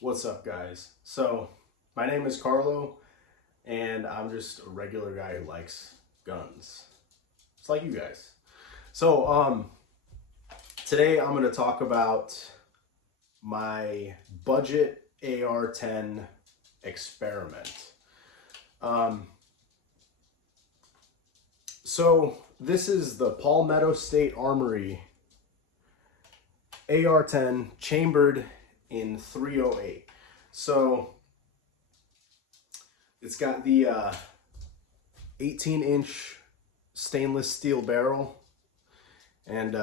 What's up, guys? So, my name is Carlo, and I'm just a regular guy who likes guns. It's like you guys. So, today I'm going to talk about my budget AR-10 experiment. Um, so, this is the Palmetto State Armory AR-10 chambered in 308. So it's got the 18-inch stainless steel barrel, and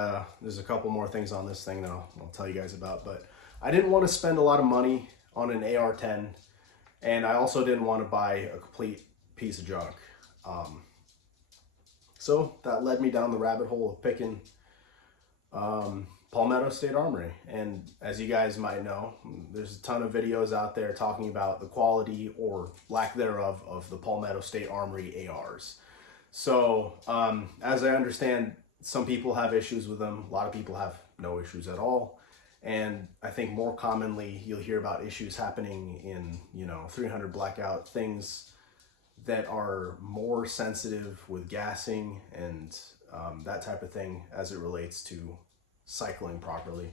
there's a couple more things on this thing that I'll tell you guys about, but I didn't want to spend a lot of money on an AR-10, and I also didn't want to buy a complete piece of junk. So that led me down the rabbit hole of picking Palmetto State Armory. And as you guys might know, there's a ton of videos out there talking about the quality or lack thereof of the Palmetto State Armory ARs. So as I understand, some people have issues with them. A lot of people have no issues at all. And I think more commonly you'll hear about issues happening in, 300 blackout, things that are more sensitive with gassing and that type of thing as it relates to cycling properly.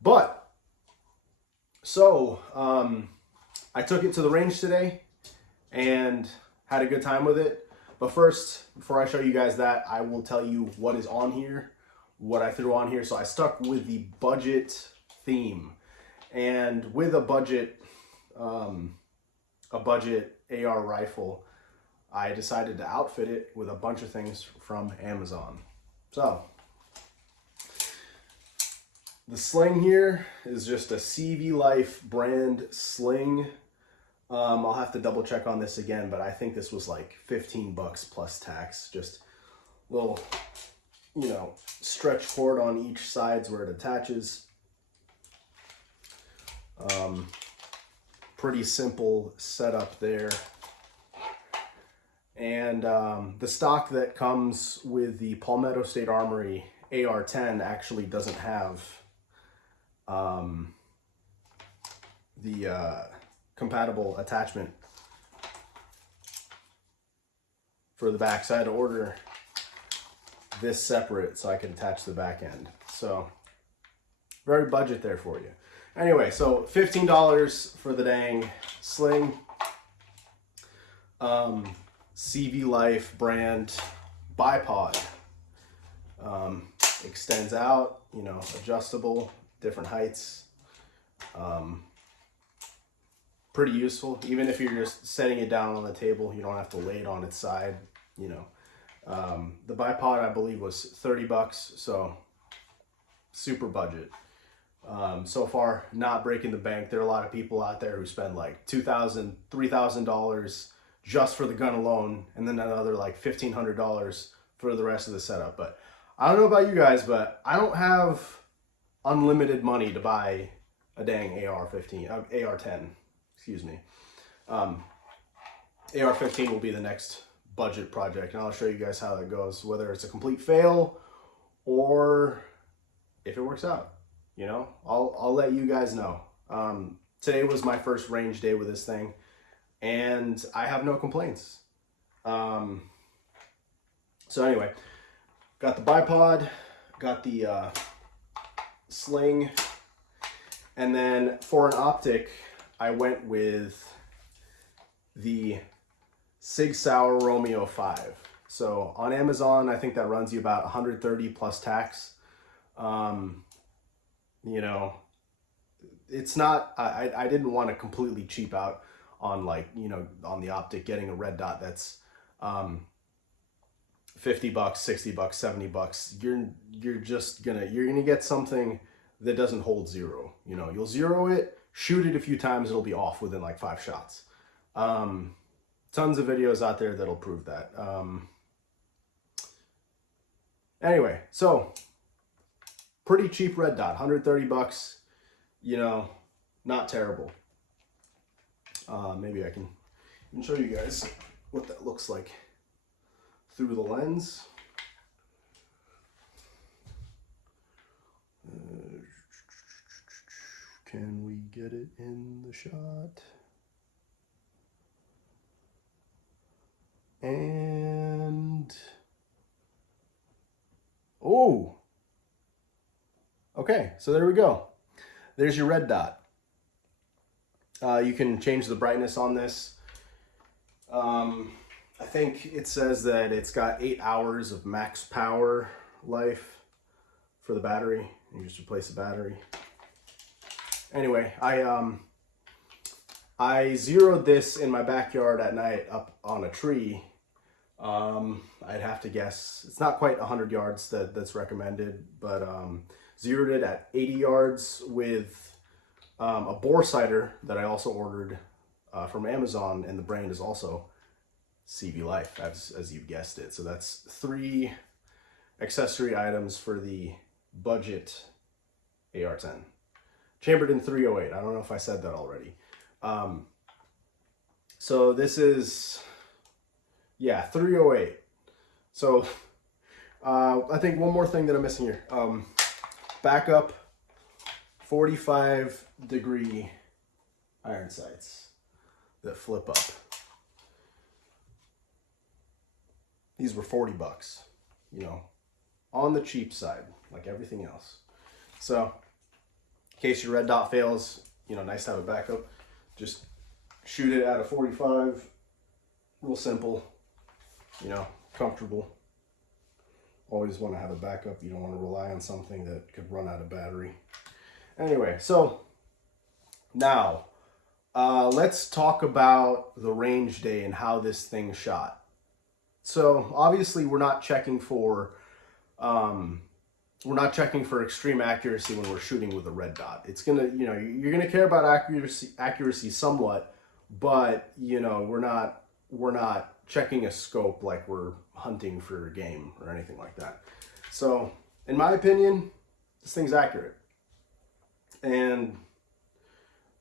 But so I took it to the range today and had a good time with it. But first, before I show you guys that, I will tell you what is on here, what I threw on here. So I stuck with the budget theme, and with a budget AR rifle, I decided to outfit it with a bunch of things from Amazon. So the sling here is just a CV Life brand sling. I'll have to double check on this again, but I think this was like 15 bucks plus tax. Just little, stretch cord on each sides where it attaches. Pretty simple setup there. And the stock that comes with the Palmetto State Armory AR-10 actually doesn't have the compatible attachment for the back. So I had to order this separate so I can attach the back end. So very budget there for you. Anyway, so $15 for the dang sling. CV Life brand bipod. Extends out, adjustable, different heights. Pretty useful. Even if you're just setting it down on the table, you don't have to lay it on its side, The bipod, I believe, was 30 bucks, so super budget. So far, not breaking the bank. There are a lot of people out there who spend like $2,000, $3,000 just for the gun alone, and then another like $1,500 for the rest of the setup. But I don't know about you guys, but I don't have unlimited money to buy a dang AR-10, excuse me. AR-15 will be the next budget project, and I'll show you guys how that goes, whether it's a complete fail or if it works out. I'll let you guys know. Today was my first range day with this thing, and I have no complaints. So anyway, got the bipod, got the sling, and then for an optic, I went with the Sig Sauer Romeo 5. So on Amazon, I think that runs you about 130 plus tax. It's not, I didn't want to completely cheap out on on the optic, getting a red dot that's 50 bucks, 60 bucks, 70 bucks. You're gonna get something that doesn't hold zero. You'll zero it, shoot it a few times, it'll be off within like 5 shots. Tons of videos out there that'll prove that. Anyway, so pretty cheap red dot, 130 bucks, not terrible. Maybe I can show you guys what that looks like through the lens. Can we get it in the shot? And oh, okay, so there we go. There's your red dot. You can change the brightness on this. I think it says that it's got 8 hours of max power life for the battery. You just replace the battery. Anyway, I zeroed this in my backyard at night up on a tree. I'd have to guess, it's not quite 100 yards that's recommended, but zeroed it at 80 yards with a bore sighter that I also ordered from Amazon, and the brand is also CV Life, as you've guessed it. So that's 3 accessory items for the budget AR-10. Chambered in 308. I don't know if I said that already. So this is, yeah, 308. So I think one more thing that I'm missing here. Backup 45-degree iron sights that flip up. These were $40, you know, on the cheap side, like everything else. So in case your red dot fails, you know, nice to have a backup. Just shoot it at a 45, real simple, you know, comfortable. Always want to have a backup. You don't want to rely on something that could run out of battery. Anyway, so now let's talk about the range day and how this thing shot. So obviously we're not checking for extreme accuracy when we're shooting with a red dot. It's gonna, you know, you're gonna care about accuracy somewhat, but you know, we're not checking a scope like we're hunting for game or anything like that. So in my opinion, this thing's accurate. And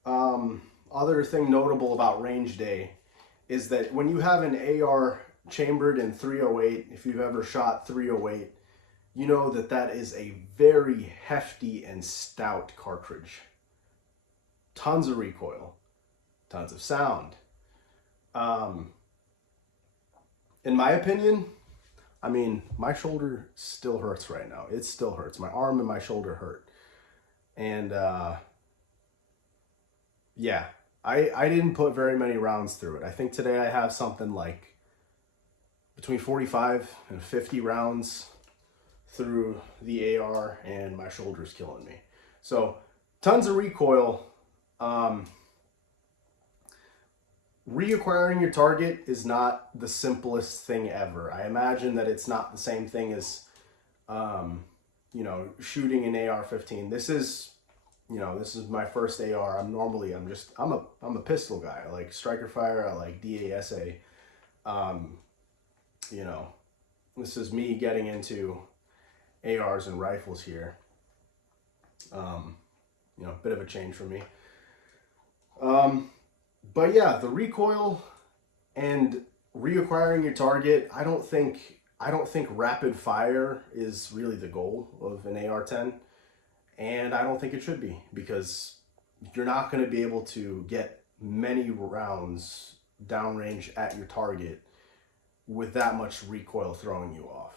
other thing notable about range day is that when you have an AR chambered in 308, if you've ever shot 308, you know that that is a very hefty and stout cartridge. Tons of recoil, tons of sound. In my opinion, I mean, my shoulder still hurts right now. It still hurts. My arm and my shoulder hurt. And yeah, I didn't put very many rounds through it. I think today I have something like between 45 and 50 rounds through the AR, and my shoulder's killing me. So tons of recoil. Reacquiring your target is not the simplest thing ever. I imagine that it's not the same thing as, you know, shooting an AR-15. This is, you know, this is my first AR. I'm a pistol guy. I like striker fire. I like DASA. You know, this is me getting into ARs and rifles here. You know, a bit of a change for me. But yeah, the recoil and reacquiring your target, I don't think rapid fire is really the goal of an AR-10, and I don't think it should be, because you're not going to be able to get many rounds downrange at your target with that much recoil throwing you off.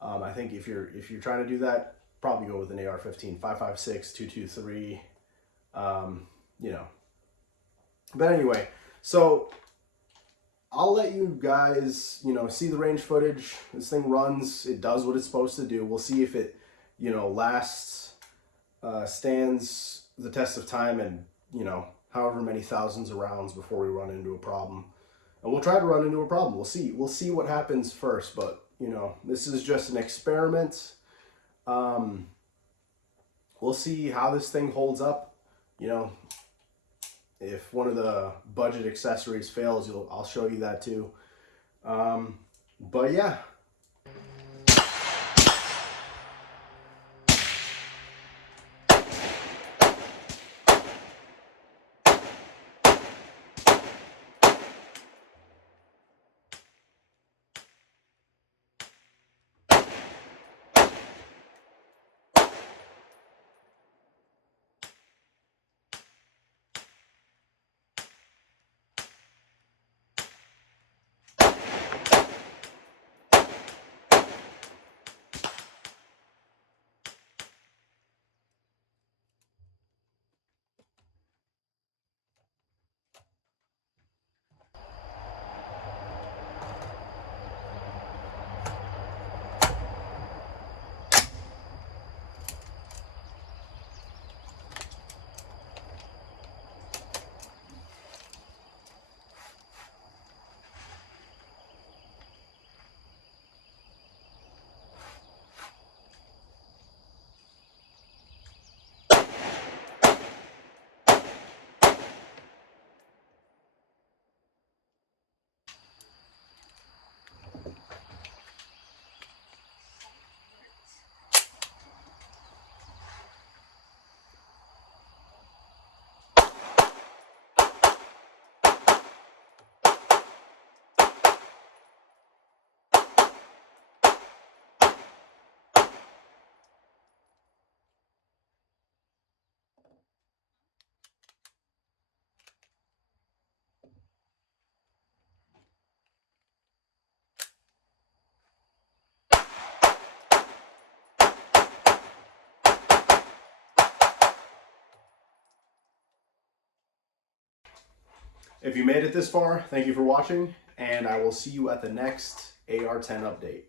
I think if you're trying to do that, probably go with an AR-15, 5.56, 223, you know. But anyway, so I'll let you guys, you know, see the range footage. This thing runs, it does what it's supposed to do. We'll see if it, you know, lasts, stands the test of time, and, you know, however many thousands of rounds before we run into a problem. And we'll try to run into a problem. We'll see what happens first, but, you know, this is just an experiment. We'll see how this thing holds up. You know, if one of the budget accessories fails, I'll show you that too. But yeah. If you made it this far, thank you for watching, and I will see you at the next AR-10 update.